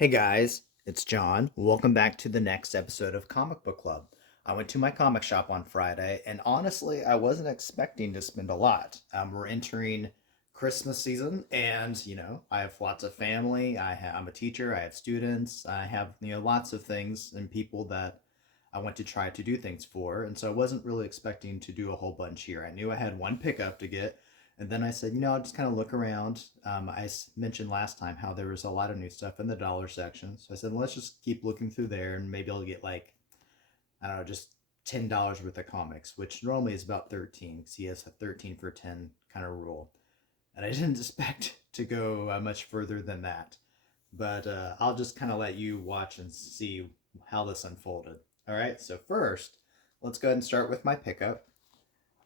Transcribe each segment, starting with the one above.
Hey guys, it's John. Welcome back to the next episode of Comic Book Club. I went to my comic shop on Friday, and honestly, I wasn't expecting to spend a lot. We're entering Christmas season, and I have lots of family. I'm a teacher. I have students. I have lots of things and people that I want to try to do things for, and so I wasn't really expecting to do a whole bunch here. I knew I had one pickup to get, and then I said, I'll just kind of look around. Mentioned last time how there was a lot of new stuff in the dollar section. So I said, well, let's just keep looking through there and maybe I'll get like, I don't know, just $10 worth of comics, which normally is about 13 because he has a 13 for 10 kind of rule. And I didn't expect to go much further than that. But I'll just kind of let you watch and see how this unfolded. All right, so first, let's go ahead and start with my pickup.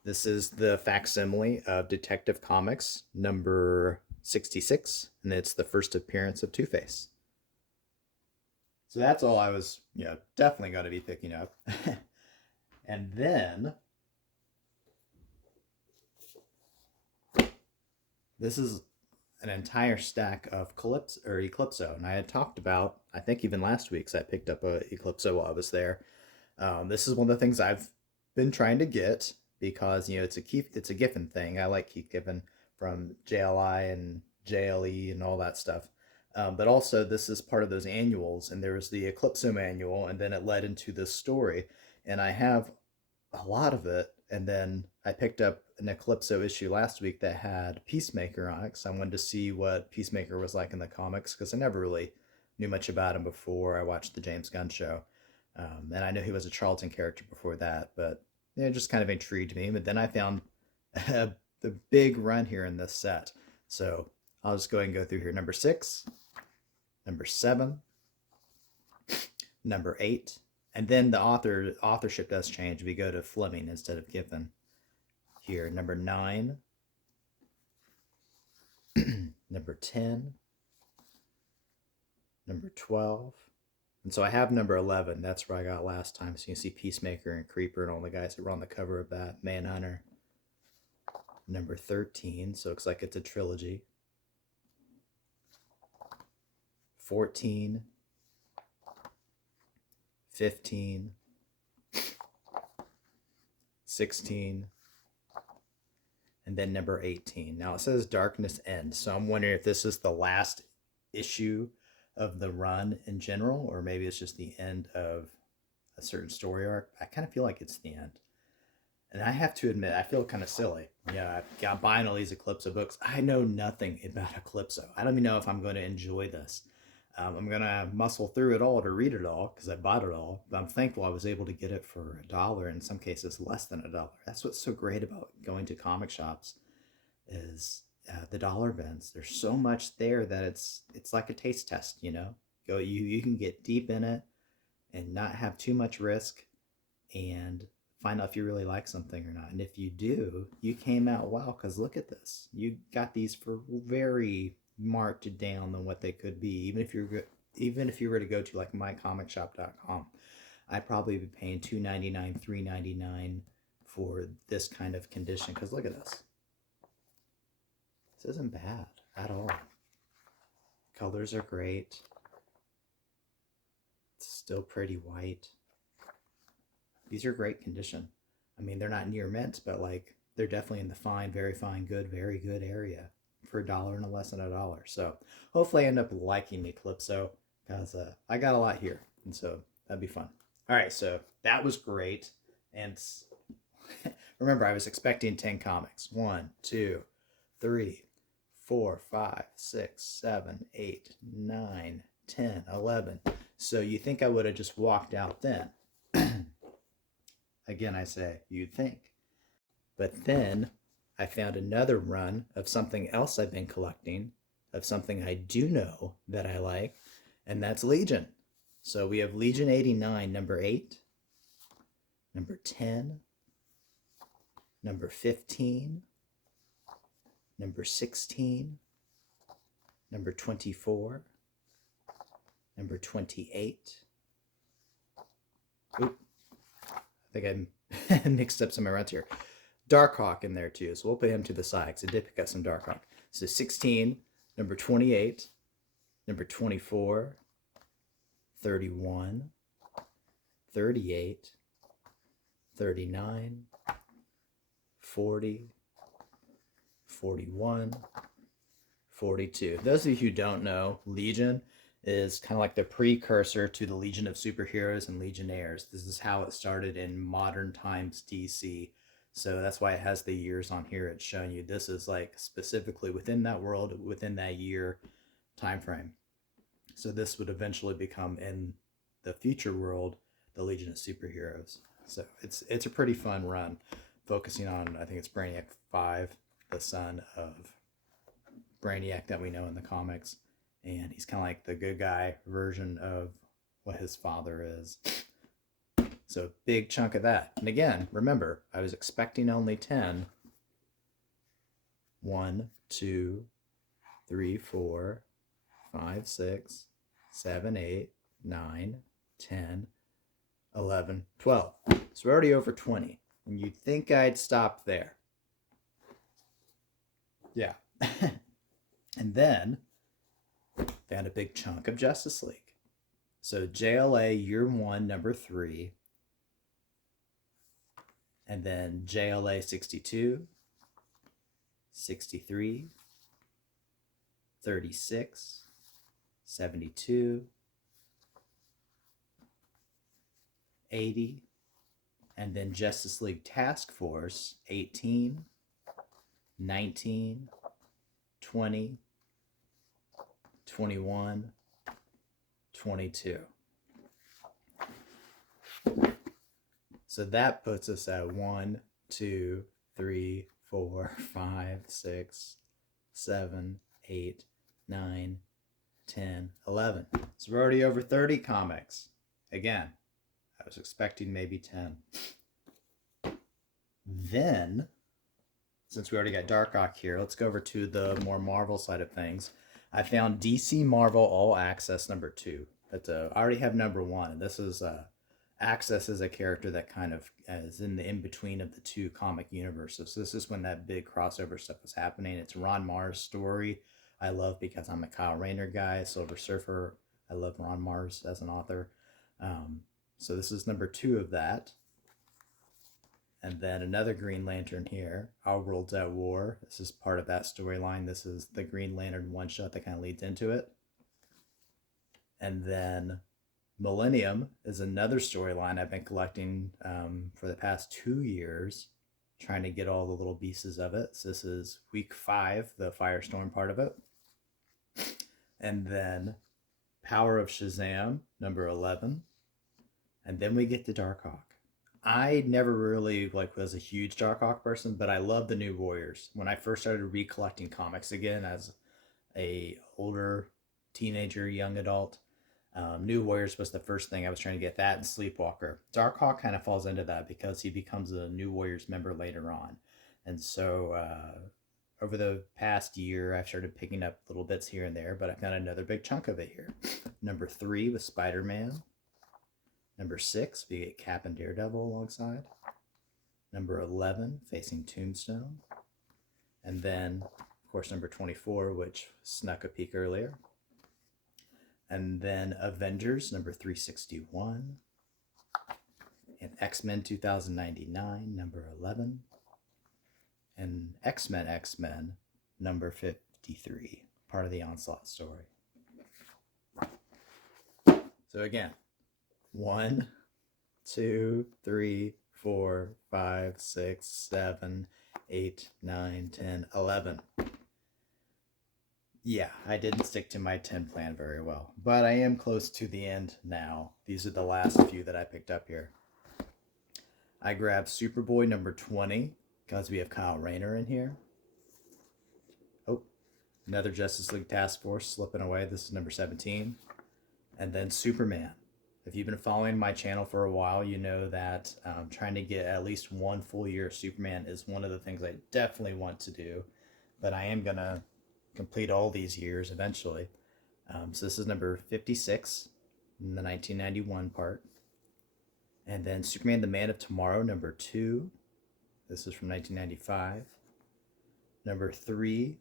This is the facsimile of Detective Comics number 66, and it's the first appearance of Two-Face. So that's all I was, definitely going to be picking up. And then this is an entire stack of Eclipso, and I had talked about, I think even last week, because I picked up a Eclipso while I was there. This is one of the things I've been trying to get because it's a Giffen thing. I like Keith Giffen from JLI and JLE and all that stuff. But also, this is part of those annuals, and there was the Eclipso manual, and then it led into this story, and I have a lot of it. And then I picked up an Eclipso issue last week that had Peacemaker on it, because I wanted to see what Peacemaker was like in the comics, because I never really knew much about him before I watched the James Gunn show. And I know he was a Charlton character before that, but it just kind of intrigued me. But then I found the big run here in this set. So I'll just go ahead and go through here. Number 6, number 7, number 8, and then the authorship does change. We go to Fleming instead of Giffen. Here, number 9, number 10, number 12. And so I have number 11. That's where I got last time. So you can see Peacemaker and Creeper and all the guys that were on the cover of that. Manhunter. Number 13. So it looks like it's a trilogy. 14. 15. 16. And then number 18. Now it says Darkness End. So I'm wondering if this is the last issue of the run in general, or maybe it's just the end of a certain story arc. I kind of feel like it's the end. And I have to admit, I feel kind of silly. Yeah, I've got buying all these Eclipso books. I know nothing about Eclipso. I don't even know if I'm going to enjoy this. I'm going to muscle through it all to read it all because I bought it all. But I'm thankful I was able to get it for $1, in some cases less than $1. That's what's so great about going to comic shops is the dollar bins. There's so much there that it's like a taste test. You can get deep in it and not have too much risk and find out if you really like something or not. And if you do, you came out wow, because look at this. You got these for very marked down than what they could be. Even if you were to go to like mycomicshop.com, I'd probably be paying $2.99, $3.99 for this kind of condition. Because look at this. This isn't bad at all. Colors are great. It's still pretty white. These are great condition. I mean, they're not near mint, but like they're definitely in the fine, very fine, good, very good area for $1 and less than $1. So hopefully I end up liking Eclipso because I got a lot here, and so that'd be fun. All right, so that was great, and remember I was expecting 10 comics. 1, 2, 3, 4, 5, 6, 7, 8, 9, 10, 11. So you think I would have just walked out then? Again, I say, you'd think. But then I found another run of something else I've been collecting, of something I do know that I like, and that's Legion. So we have Legion 89, number 8, number 10, number 15, number 16, number 24, number 28. Oop, I think I mixed up some runs here. Darkhawk in there too, so we'll put him to the side because I did pick up some Darkhawk. So 16, number 28, number 24, 31, 38, 39, 40, 41, 42. Those of you who don't know, Legion is kind of like the precursor to the Legion of Superheroes and Legionnaires. This is how it started in modern times DC. So that's why it has the years on here. It's showing you this is like specifically within that world, within that year time frame. So this would eventually become in the future world the Legion of Superheroes. So it's a pretty fun run, focusing on, I think it's Brainiac 5, the son of Brainiac that we know in the comics, and he's kind of like the good guy version of what his father is. So big chunk of that. And again, remember, I was expecting only 10. 1, 2, 3, 4, 5, 6, 7, 8, 9, 10, 11, 12. So we're already over 20. And you'd think I'd stop there. Yeah. And then found a big chunk of Justice League. So JLA Year 1, number 3. And then JLA 62, 63, 36, 72, 80, and then Justice League Task Force 18, 19, 20, 21, 22. So that puts us at 1, 2, 3, 4, 5, 6, 7, 8, 9, 10, 11. So we're already over 30 comics. Again, I was expecting maybe 10. Then, since we already got Darkhawk here, let's go over to the more Marvel side of things. I found DC Marvel All Access number 2. I already have number 1, and this is Access is a character that kind of is in the in-between of the two comic universes. So this is when that big crossover stuff was happening. It's Ron Mars' story. I love because I'm a Kyle Rayner guy, Silver Surfer. I love Ron Mars as an author. So this is number 2 of that. And then another Green Lantern here, Our World's at War. This is part of that storyline. This is the Green Lantern one-shot that kind of leads into it. And then Millennium is another storyline I've been collecting for the past 2 years, trying to get all the little pieces of it. So this is week 5, the Firestorm part of it. And then Power of Shazam, number 11. And then we get to Darkhawk. I never really was a huge Darkhawk person, but I love the New Warriors. When I first started recollecting comics again as a older teenager, young adult, New Warriors was the first thing I was trying to get. That and Sleepwalker. Darkhawk kind of falls into that because he becomes a New Warriors member later on. And so over the past year, I've started picking up little bits here and there, but I found another big chunk of it here. Number 3 was Spider-Man. Number 6, we get Cap and Daredevil alongside. Number 11, facing Tombstone. And then, of course, number 24, which snuck a peek earlier. And then Avengers, number 361. And X-Men 2099, number 11. And X-Men, number 53, part of the Onslaught story. So again, 1, 2, 3, 4, 5, 6, 7, 8, 9, 10, 11. Yeah, I didn't stick to my 10 plan very well, but I am close to the end now. These are the last few that I picked up here. I grabbed Superboy number 20 because we have Kyle Rayner in here. Oh, another Justice League Task Force slipping away. This is number 17. And then Superman. If you've been following my channel for a while, you know that trying to get at least one full year of Superman is one of the things I definitely want to do. But I am going to complete all these years eventually. So this is number 56 in the 1991 part. And then Superman the Man of Tomorrow, number 2. This is from 1995. Number 3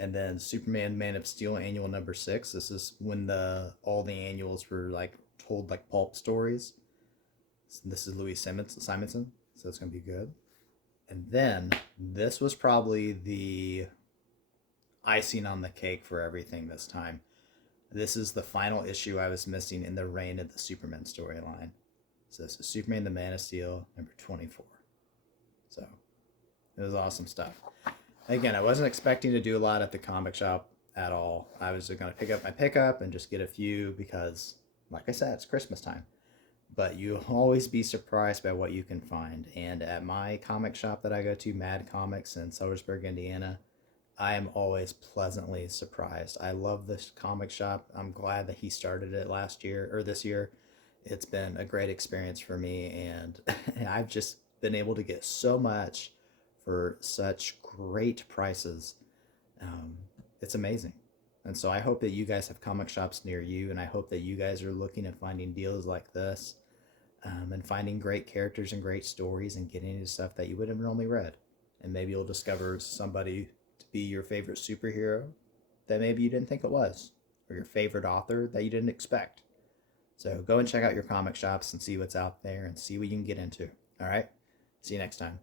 And then Superman Man of Steel annual number 6. This is when the all the annuals were like told like pulp stories. So this is Louis Simonson, so it's gonna be good. And then this was probably the icing on the cake for everything this time. This is the final issue I was missing in the Reign of the Superman storyline. So this is Superman the Man of Steel number 24. So it was awesome stuff. Again, I wasn't expecting to do a lot at the comic shop at all. I was going to pick up my pickup and just get a few because, like I said, it's Christmas time. But you always be surprised by what you can find. And at my comic shop that I go to, Mad Comics in Sellersburg, Indiana, I am always pleasantly surprised. I love this comic shop. I'm glad that he started it last year or this year. It's been a great experience for me, and I've just been able to get so much for such great prices. Um, it's amazing. And so I hope that you guys have comic shops near you, and I hope that you guys are looking at finding deals like this, and finding great characters and great stories and getting into stuff that you would have normally read. And maybe you'll discover somebody to be your favorite superhero that maybe you didn't think it was, or your favorite author that you didn't expect. So go and check out your comic shops and see what's out there and see what you can get into. All right? See you next time.